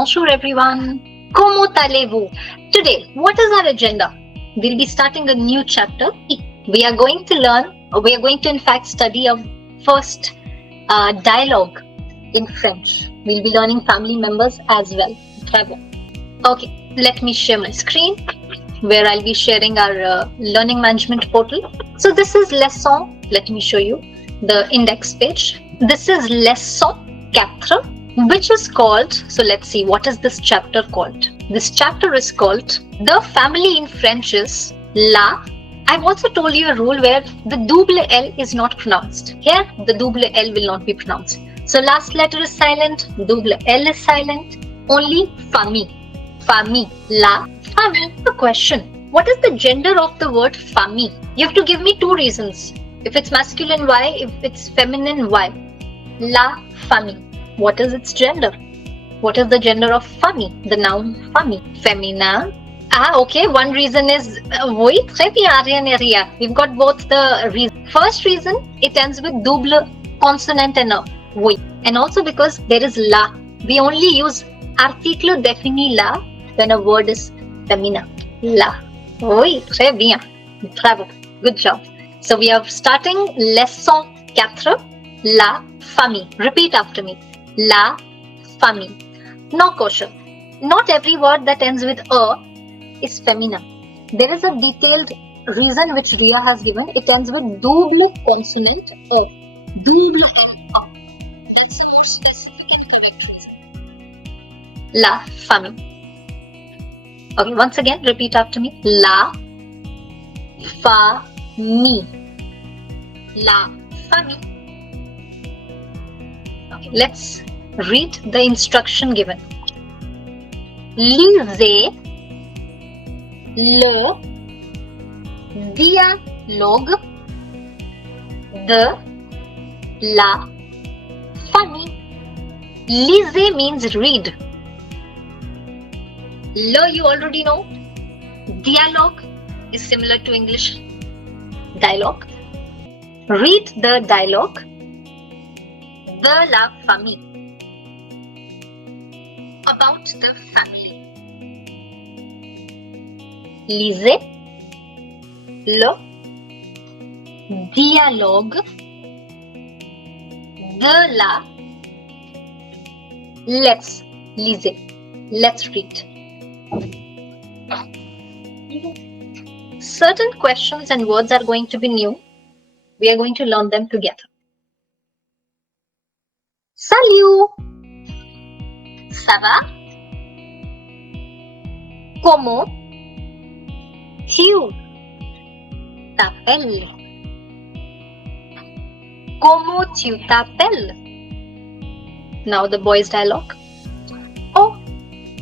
Bonjour everyone. Comment allez-vous? Today, what is our agenda? We'll be starting a new chapter. We are going to in fact study our first dialogue in French. We'll be learning family members as well. Okay, let me share my screen where I'll be sharing our learning management portal. So this is lesson, let me show you the index page. This is lesson 4, which is called, so let's see, what is this chapter called? This chapter is called The Family in French is La. I've also told you a rule where the double L is not pronounced. Here, the double L will not be pronounced. So last letter is silent, double L is silent, only famille. Famille, la, famille. The question, what is the gender of the word famille? You have to give me 2 reasons. If it's masculine, why? If it's feminine, why? La famille. What is its gender? What is the gender of famille? The noun famille. Femina. Okay. One reason is oui, très bien, Arya. We've got both the reasons. First reason, it ends with double consonant and a oui. And also because there is la. We only use article défini la when a word is femina. La. Oui, très bien. Bravo. Good job. So we are starting lesson 4, la famille. Repeat after me. La famille. No question. Not every word that ends with a is feminine. There is a detailed reason which Ria has given. It ends with double consonant a. Double a. That's a more specific and correct reason. La famille. Okay, once again, repeat after me. La famille. La famille. Okay, let's read the instruction given. Lisez le dialogue de la famille. Lisez means read. Le you already know. Dialogue is similar to English dialogue. Read the dialogue de la famille. About the family. Lisez le dialogue de la. Let's read. Certain questions and words are going to be new. We are going to learn them together. Salut! Ça va? Comment tu t'appelles? Comment tu t'appelles? Now the boys' dialogue. Oh,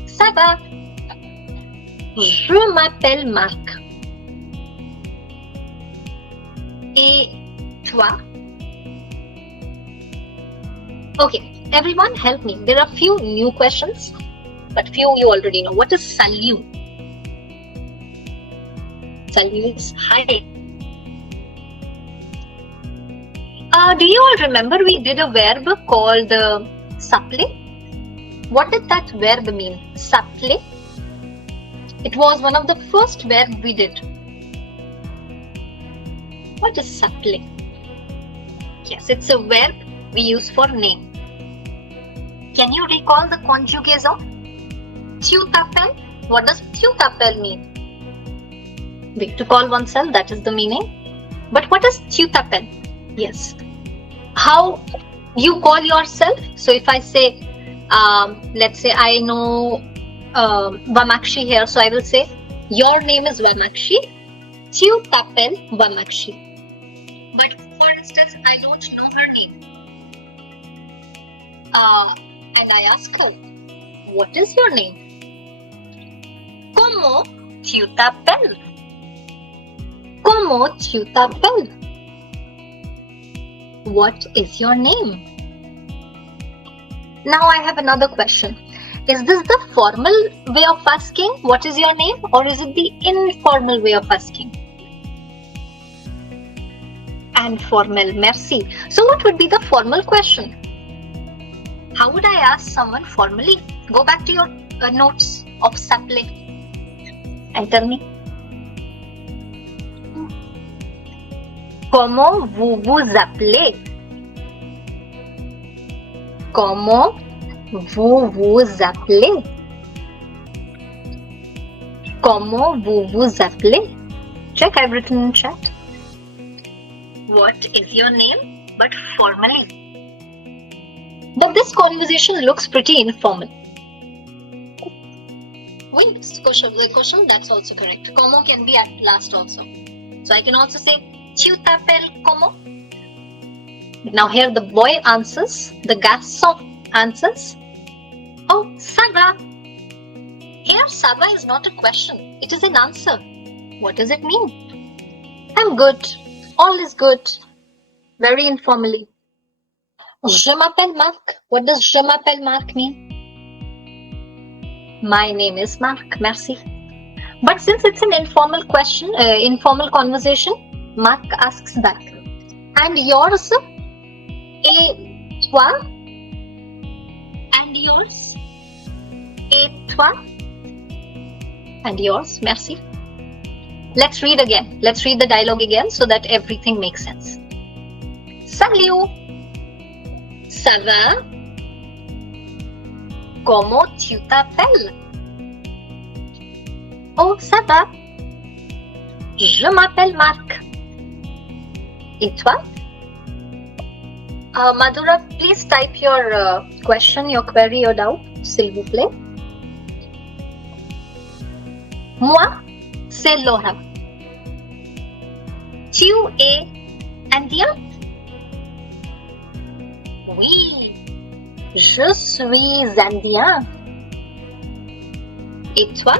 ça va. Je m'appelle Marc. Et toi? Okay, everyone help me. There are few new questions, but few you already know. What is salut? Salut is hi. Do you all remember we did a verb called s'appeler? What did that verb mean? S'appeler? It was one of the first verbs we did. What is s'appeler? Yes, it's a verb we use for name. Can you recall the conjugaison? Tu t'appelles? What does tu t'appelles mean? To call oneself, that is the meaning. But what is tu t'appelles? Yes. How you call yourself? So if I say, let's say I know Vamakshi here, so I will say, your name is Vamakshi. Tu t'appelles Vamakshi. But for instance, I don't know her name. And I ask her, what is your name? Comment tu t'appelles? Comment tu t'appelles? What is your name? Now I have another question. Is this the formal way of asking what is your name, or is it the informal way of asking? And formal, merci. So what would be the formal question? How would I ask someone formally? Go back to your notes of s'appeler and tell me. Comment vous vous appelez? Comment vous vous appelez? Comment vous vous appelez? Check, I've written in chat. What is your name? But formally. But this conversation looks pretty informal. Oui, the question, that's also correct. Comment can be at last also. So I can also say, tu t'appelles comment? Now here the boy answers, the garçon answers, oh, ça va. Here, ça va is not a question, it is an answer. What does it mean? I'm good. All is good. Very informally. Je m'appelle Marc. What does je m'appelle Marc mean? My name is Marc. Merci. But since it's an informal question, informal conversation, Marc asks back. And yours? Et toi? And yours? Et toi? And yours? Merci. Let's read again. Let's read the dialogue again so that everything makes sense. Salut! Ça va? Comment tu t'appelles? Oh, ça va. Je m'appelle Marc. Et toi? Madhura, please type your question, your query, your doubt, s'il vous plaît. Moi, c'est Laura. Tu es indien? Oui, je suis indien. Et toi?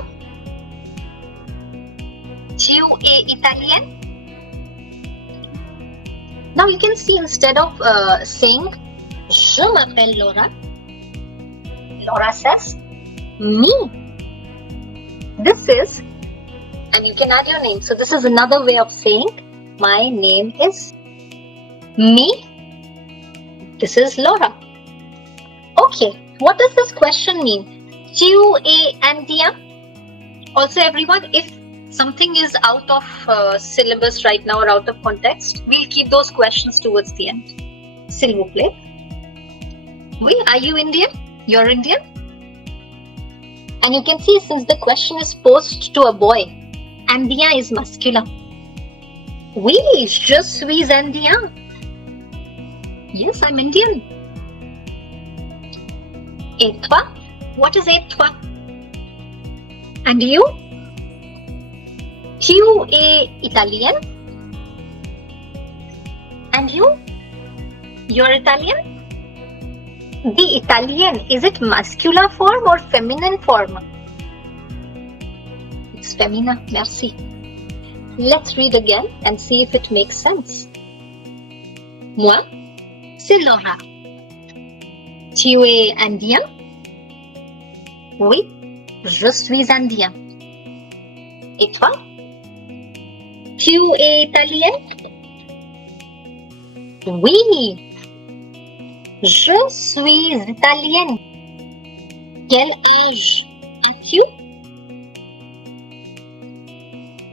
Tu es italienne? Now you can see instead of saying je m'appelle Laura, Laura says me. This is, and you can add your name. So this is another way of saying my name is me. This is Laura. Okay, what does this question mean? Tu es indien? Also everyone, if something is out of syllabus right now or out of context, we'll keep those questions towards the end. S'il vous plaît. Oui, are you Indian? You're Indian? And you can see since the question is posed to a boy, indien is masculine. Oui, je suis indien. Yes, I'm Indian. Et toi? What is et toi? And you? Tu es italien? And you? You're Italian? The Italian, is it masculine form or feminine form? It's feminine, merci. Let's read again and see if it makes sense. Moi, c'est Laura. Tu es indien? Oui, je suis indien. Et toi? Tu es italien? Oui, je suis italienne. Quel âge as-tu?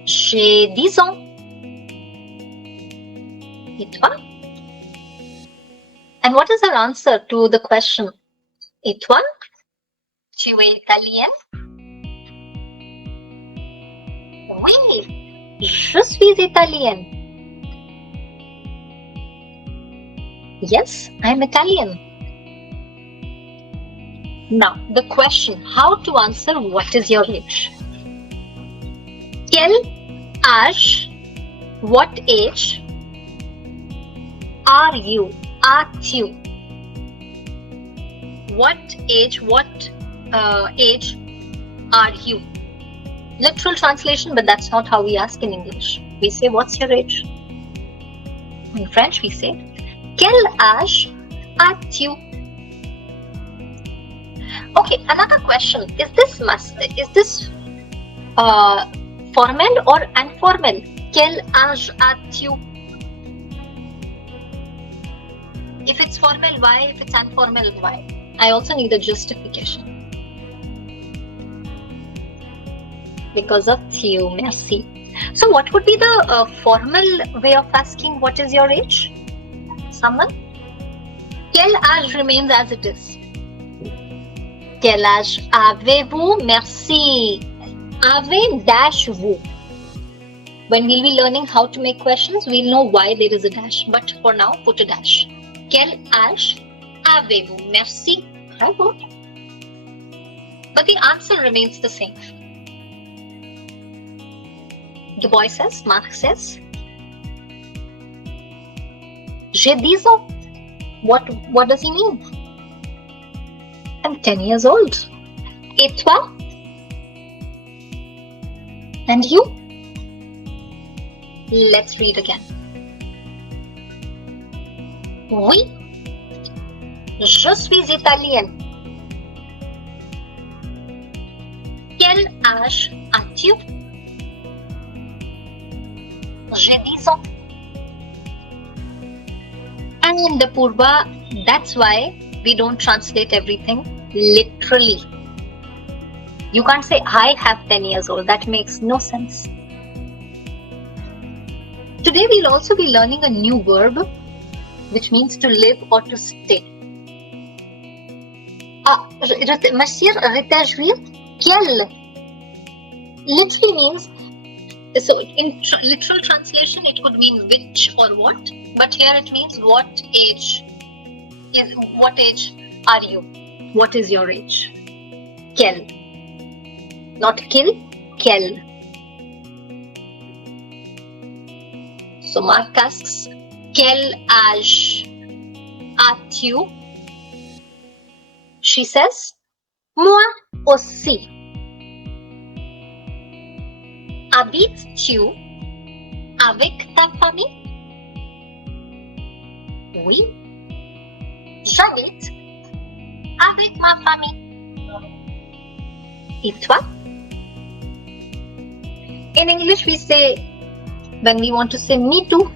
J'ai 10 ans. Et toi? And what is our answer to the question? Et toi? Tu es italienne? Oui, je suis italienne. Yes, I'm Italian. Now, the question, how to answer what is your age? Quel âge, what age are you? Are-tu? What age, age are you? Literal translation, but that's not how we ask in English. We say, what's your age? In French, we say, quel âge as-tu? Okay, another question. Is this formal or informal? Quel âge as-tu? If it's formal, why? If it's informal, why? I also need a justification. Because of you, merci. So what would be the formal way of asking what is your age? Someone? Quel âge remains as it is. Quel âge avez-vous? Merci. Avez-vous. When we'll be learning how to make questions, we'll know why there is a dash. But for now, put a dash. Quel âge avez-vous? Merci. Bravo. But the answer remains the same. The boy says, Mark says, J'ai 10 ans. What does he mean? I'm 10 years old. Et toi? And you? Let's read again. Oui, je suis italienne. Quel âge as-tu? J'ai 10 ans. And Purva, that's why we don't translate everything literally. You can't say, I have 10 years old. That makes no sense. Today we'll also be learning a new verb, which means to live or to stay. Monsieur, rétajouir, quel? Literally means, so in literal translation it could mean which or what, but here it means what age are you? What is your age? Quel. Not kill, quel. So Mark asks, quel âge as-tu? She says, moi aussi. Habites-tu avec ta famille? Oui. J'habite avec ma famille. Et toi? In English we say, when we want to say me too.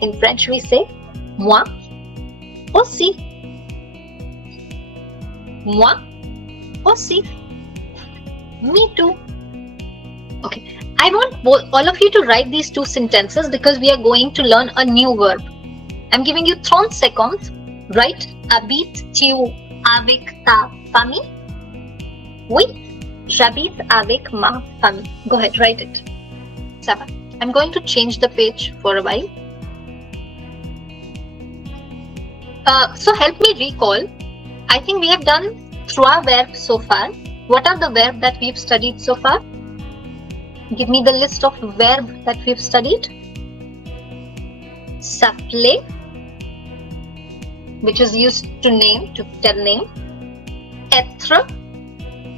In French we say, moi aussi. Moi aussi. Me too. Okay, I want all of you to write these two sentences because we are going to learn a new verb. I'm giving you 30 seconds. Write, habites-tu avec ta famille? Oui. J'habite avec ma famille. Go ahead, write it. Saba. I'm going to change the page for a while. So help me recall. I think we have done 3 verbs so far. What are the verbs that we've studied so far? Give me the list of verbs that we've studied. S'appeler, which is used to name, to tell name. Être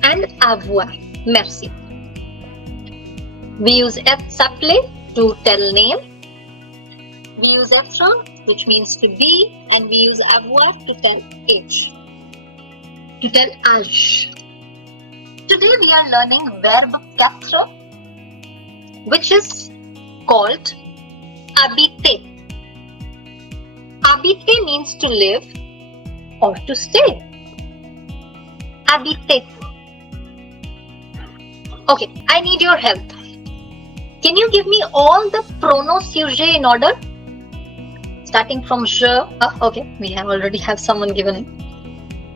and avoir. Merci. We use s'appeler to tell name. We use être, which means to be, and we use avoir to tell age. To tell âge. Today we are learning verb quatre, which is called habiter. Habiter means to live or to stay. Habiter. Okay, I need your help. Can you give me all the pronoms sujet in order? Starting from je. Okay, we already have someone given.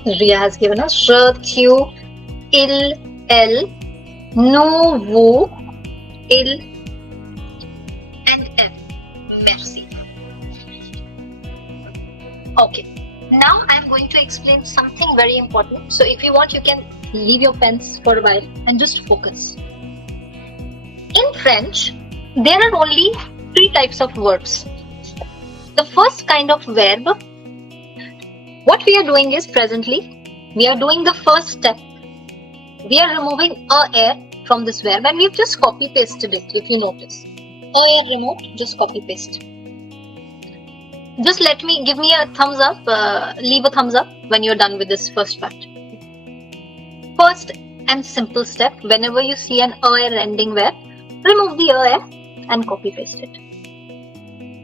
Ria has given us je, tu, il, elle, nous, vous, il, and elle. Merci. Okay, now I am going to explain something very important. So if you want, you can leave your pens for a while and just focus. In French, there are only 3 types of verbs. The first kind of verb, what we are doing is presently, we are doing the first step. We are removing a from this verb and we've just copy pasted it, if you notice. Removed, just copy paste. Just give me a thumbs up, leave a thumbs up when you're done with this first part. First and simple step, whenever you see an ending verb, remove the and copy paste it.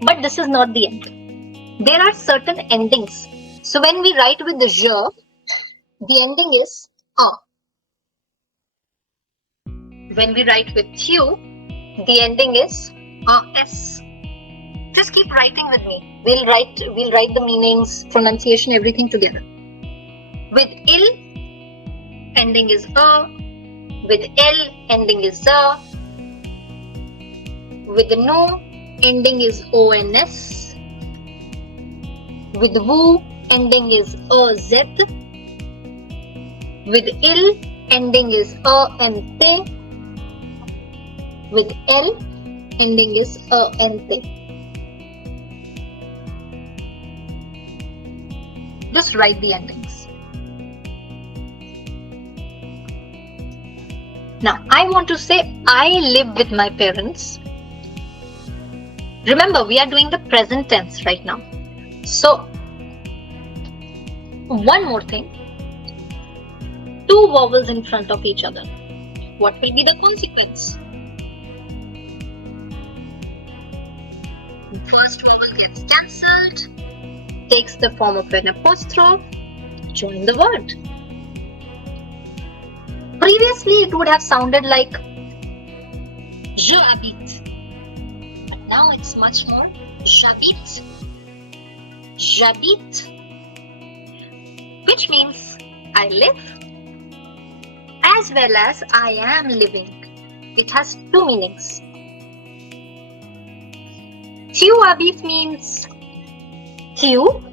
But this is not the end. There are certain endings, So when we write with the je, the ending is a. When we write with tu, the ending is s. Just keep writing with me. We'll write the meanings, pronunciation, everything together. With il, ending is a. With l, ending is a. With nu, ending is ons. With vu, ending is az. With il, ending is ant. With l, ending is ant. Just write the endings. Now, I want to say I live with my parents. Remember, we are doing the present tense right now. So, one more thing. Two vowels in front of each other. What will be the consequence? First vowel gets cancelled, takes the form of an apostrophe, join the word. Previously, it would have sounded like je habite. But now it's much more j'habite. J'habite. Which means I live as well as I am living. It has two meanings. Tu habites means you.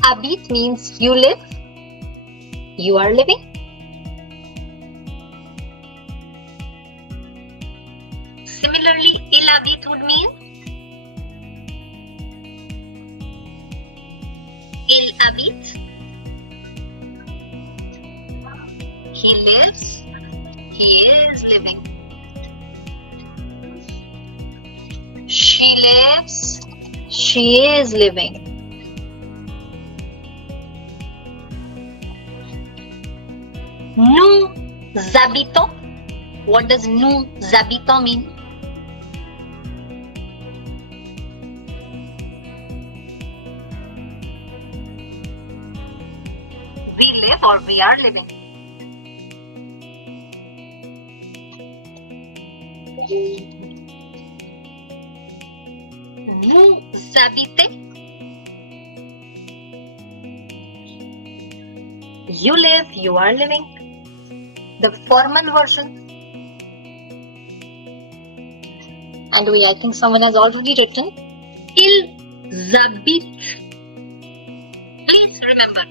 Habite means you live. You are living. Similarly, il habite would mean il habite. He lives. He is living. She lives. She is living. Nous habitons. What does nous habitons mean? We live or we are living. Vous habitez. You live, you are living. The formal version. And I think someone has already written. Ils habitent. Please remember,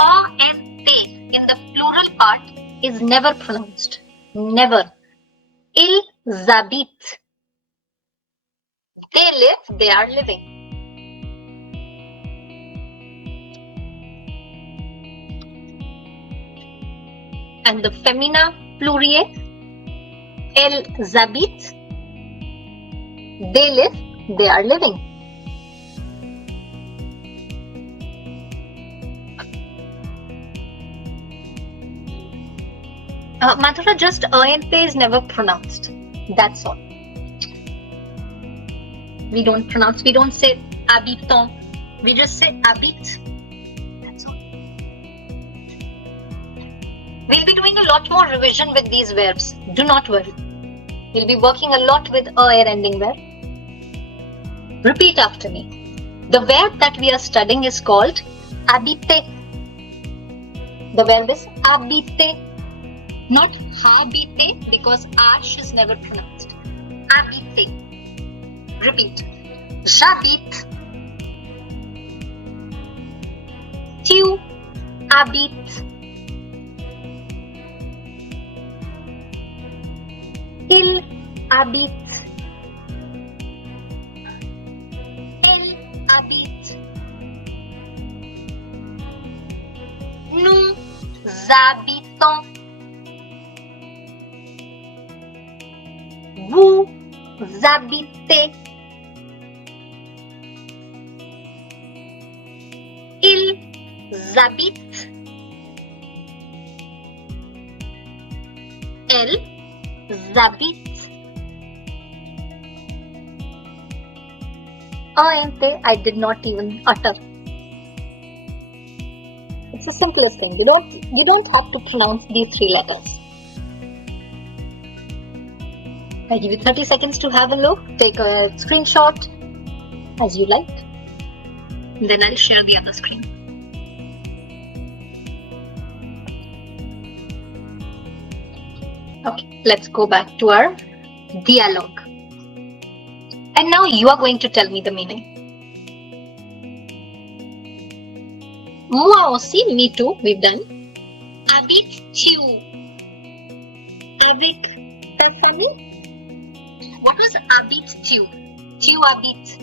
a and they in the plural part is never pronounced. Never. Ils habitent. They live, they are living. And the femina pluriel, elles habitent. They live, they are living. Madhura, just ant is never pronounced. That's all. We don't pronounce, we don't say habitons. We just say habite. That's all. We'll be doing a lot more revision with these verbs. Do not worry. We'll be working a lot with er ending verb. Repeat after me. The verb that we are studying is called habiter. The verb is habiter, not habiter, because ash is never pronounced. Habiter. Repeat. J'habite. Tu habites. Il habite. Elle habite. Nous habitons. Vous habitez. Ils habitent. Elles habitent. Ant I did not even utter. It's the simplest thing. You don't have to pronounce these three letters. I give you 30 seconds to have a look. Take a screenshot as you like. Then I'll share the other screen. Okay, let's go back to our dialogue. And now you are going to tell me the meaning. Moi aussi, me too, we've done. Habites-tu avec ta famille? What was habites-tu? Tu habites.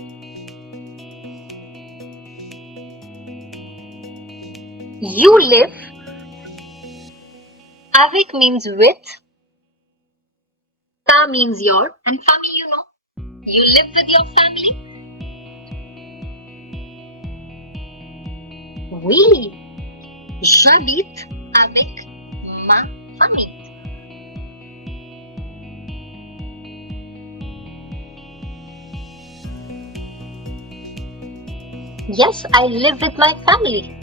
You live. Avec means with. Ta means your. And famille, you know. You live with your family? Oui. J'habite avec ma famille. Yes, I live with my family.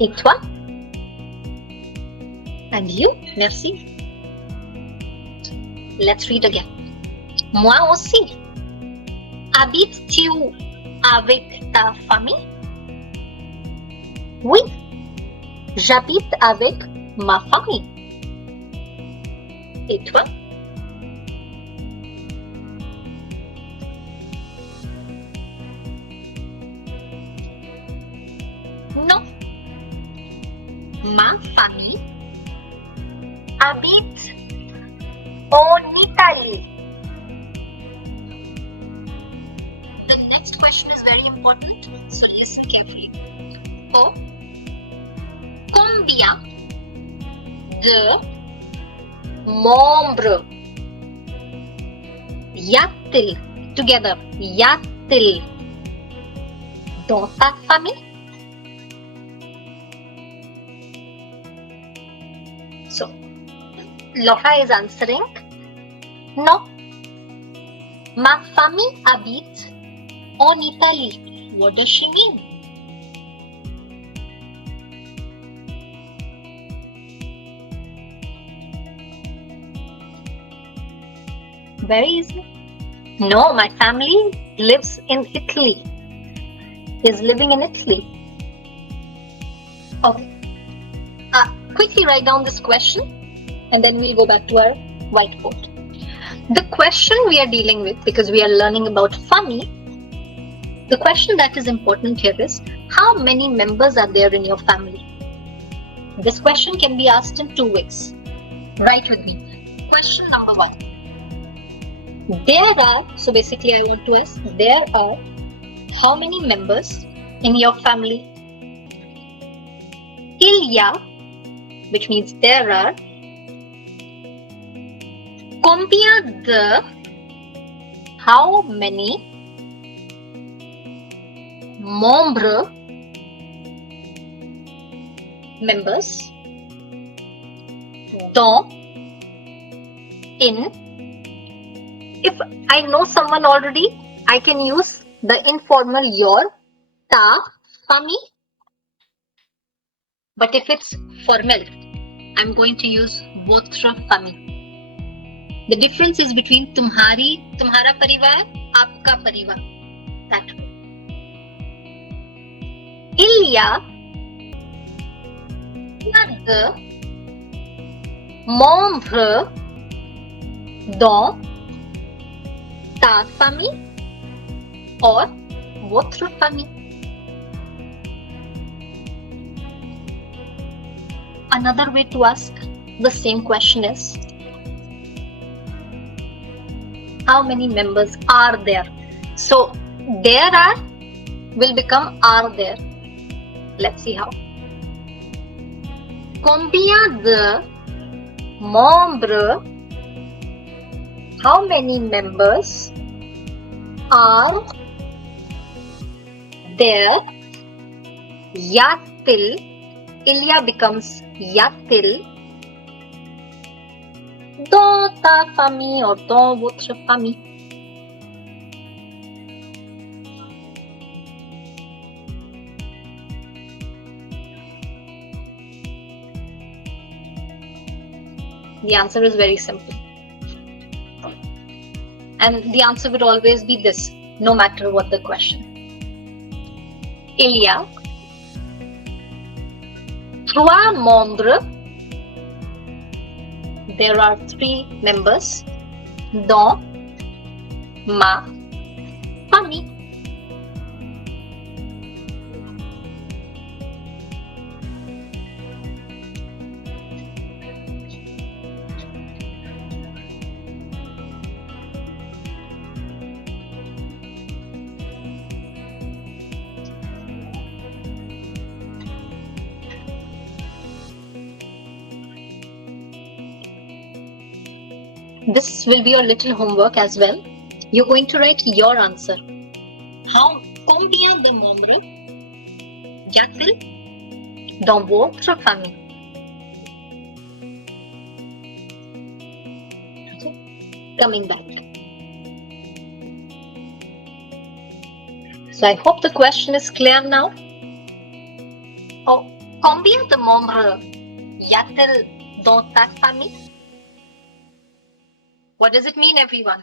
Et toi? And you? Merci. Let's read again. Moi aussi. Habites-tu avec ta famille? Oui. J'habite avec ma famille. Et toi? Non. Ma famille habite en Italie. The next question is very important, so listen carefully. Combien de membres y a-t-il, together, y a-t-il dans ta famille? So, Laura is answering, non. Ma famille habite en Italie. What does she mean? Very easy. No, my family lives in Italy. Is living in Italy. Okay. Quickly write down this question and then we'll go back to our whiteboard. The question we are dealing with, because we are learning about family, the question that is important here is, how many members are there in your family? This question can be asked in two ways. Write with me. Question number 1. There are, so basically I want to ask, there are how many members in your family? Il y a, which means there are. Combien de, how many membres, members, dans, in. If I know someone already, I can use the informal your, ta, famille. But if it's formal, I'm going to use votre famille. The difference is between तुम्हारा परिवार, आपका परिवार. That way. Il y a de membres dans ta famille or votre famille. Another way to ask the same question is, how many members are there? So there are will become are there. Let's see how. Combien de membres, how many members are there? Y-a-t-il, Ilya becomes y-a-t-il dans ta famille or dans votre famille. The answer is very simple. And the answer would always be this, no matter what the question. Il y a 3 membres. There are 3 members dans ma famille. This will be your little homework as well. You're going to write your answer. Combien de membres y a-t-il dans votre famille? Okay. Coming back. So I hope the question is clear now. Combien de membres y a-t-il dans ta famille? What does it mean, everyone?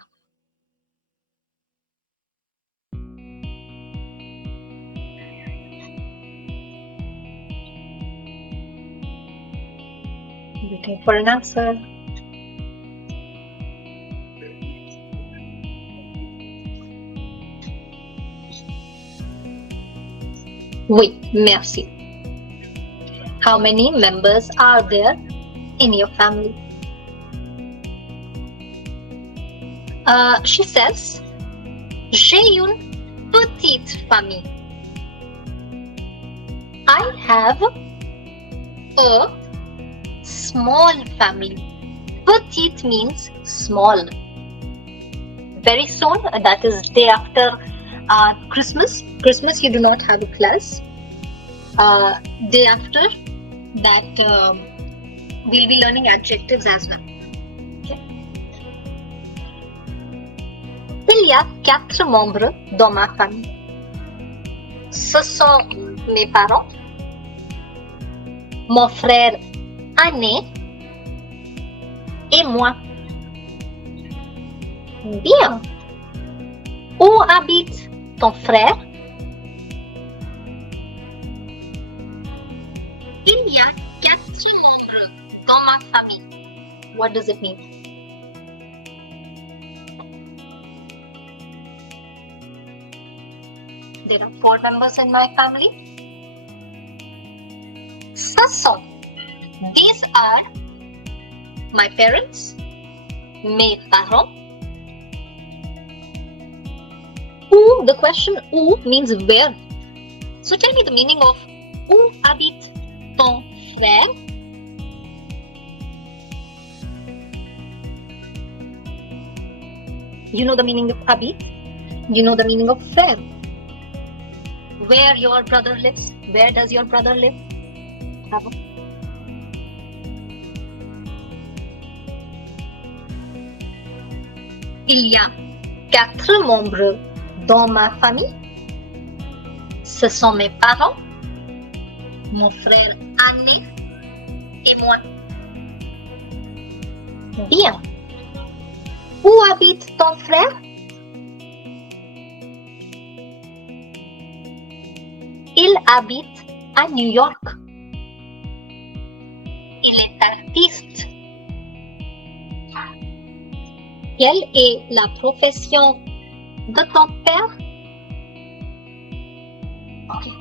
Waiting for an answer. Oui, merci. How many members are there in your family? She says, j'ai une petite famille. I have a small family. Petite means small. Very soon, that is day after Christmas. Christmas, you do not have a class. Day after that, we'll be learning adjectives as well. Il y a 4 membres dans ma famille. Ce sont mes parents, mon frère aîné et moi. Bien. Où habite ton frère? Il y a 4 membres dans ma famille. What does it mean? There are 4 members in my family. These are my parents, mes parents. Où, the question où means where. So tell me the meaning of où habite ton frère? You know the meaning of habite? You know the meaning of frère? Where your brother lives? Where does your brother live? Bravo. Il y a 4 membres dans ma famille. Ce sont mes parents, mon frère aîné et moi. Bien. Où habite ton frère? Il habite à New York. Il est artiste. Quelle est la profession de ton père?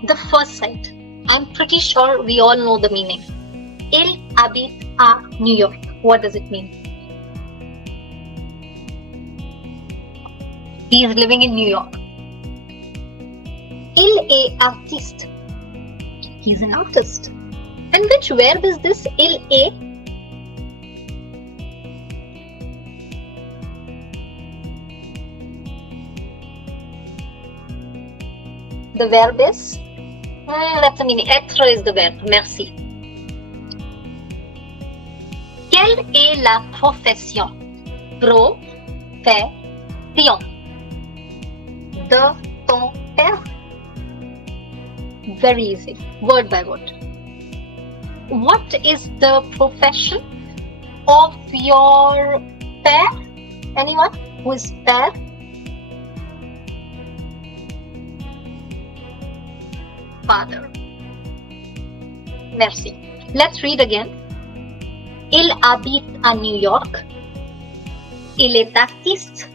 The first side. I'm pretty sure we all know the meaning. Il habite à New York. What does it mean? He is living in New York. Il est artiste. He is an artist. And which verb is this? Il est? The verb is? That's the meaning. Être is the verb. Merci. Quelle est la profession? Profession de ton père? Very easy. Word by word. What is the profession of your père? Anyone who is père? Father. Merci. Let's read again. Il habite à New York. Il est artiste.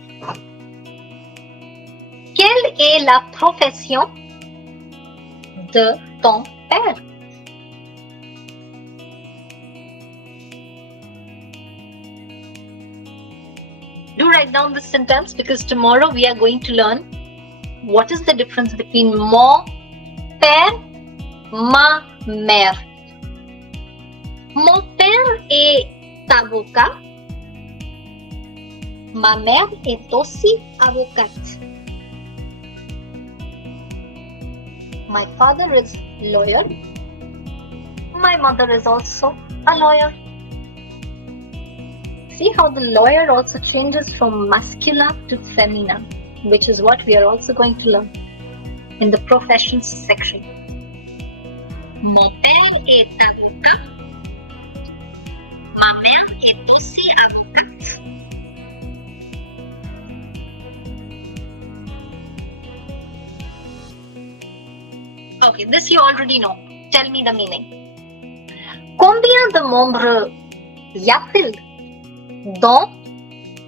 Quelle est la profession de ton père? Do write down this sentence because tomorrow we are going to learn what is the difference between mon père, ma mère. Mon père est avocat. Ma mère est aussi avocate. My father is lawyer. My mother is also a lawyer. See how the lawyer also changes from masculine to feminine, which is what we are also going to learn in the professions section. Mon père est avocat. Ma mère est aussi avocate. Okay, this you already know. Tell me the meaning. Combien de membres y a-t-il dans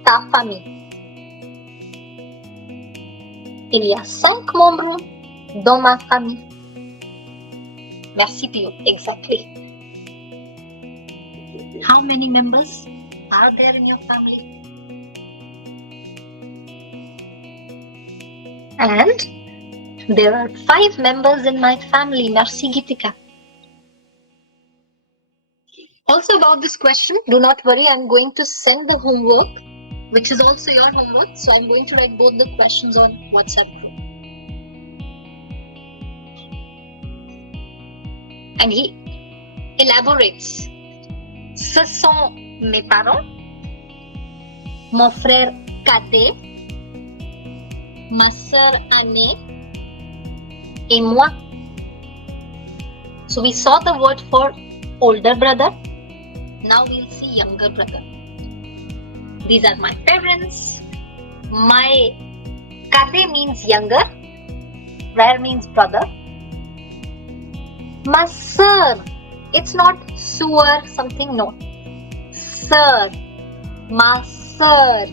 ta famille? Il y a 5 membres dans ma famille. Merci Pio, exactly. How many members are there in your family? And there are 5 members in my family. Merci Gitika. Also about this question, do not worry, I'm going to send the homework, which is also your homework. So I'm going to write both the questions on WhatsApp group. And he elaborates. Ce sont mes parents, mon frère cadet, ma sœur aînée, et moi. So we saw the word for older brother. Now we'll see younger brother. These are my parents. My cadet means younger. Frère means brother. Ma sœur. It's not sœur something, no. Sœur. Ma sœur.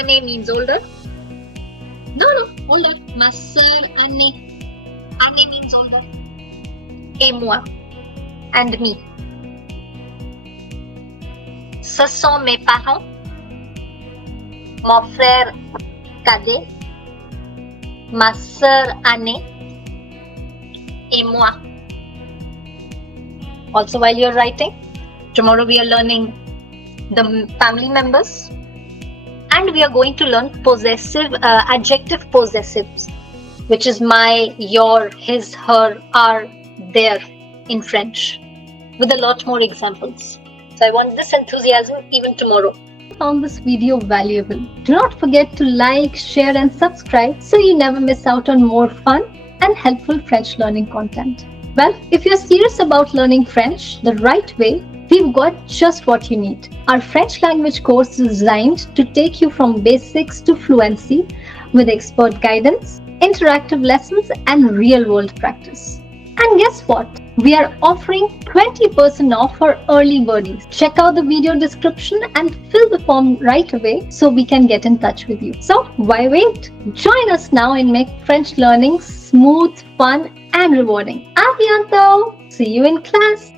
Aînée means older. No, older. Ma sœur aînée. Aînée means older. Et moi. And me. Ce sont mes parents. Mon frère cadet. Ma sœur aînée. Et moi. Also, while you're writing, tomorrow we are learning the family members, and we are going to learn possessive, adjective possessives, which is my, your, his, her, our, their in French, with a lot more examples. So I want this enthusiasm even tomorrow. If you found this video valuable, do not forget to like, share and subscribe so you never miss out on more fun and helpful French learning content. Well, if you're serious about learning French the right way, we've got just what you need. Our French language course is designed to take you from basics to fluency with expert guidance, interactive lessons, and real-world practice. And guess what? We are offering 20% off for early birdies. Check out the video description and fill the form right away so we can get in touch with you. So why wait? Join us now and make French learning smooth, fun, and rewarding. À bientôt! See you in class!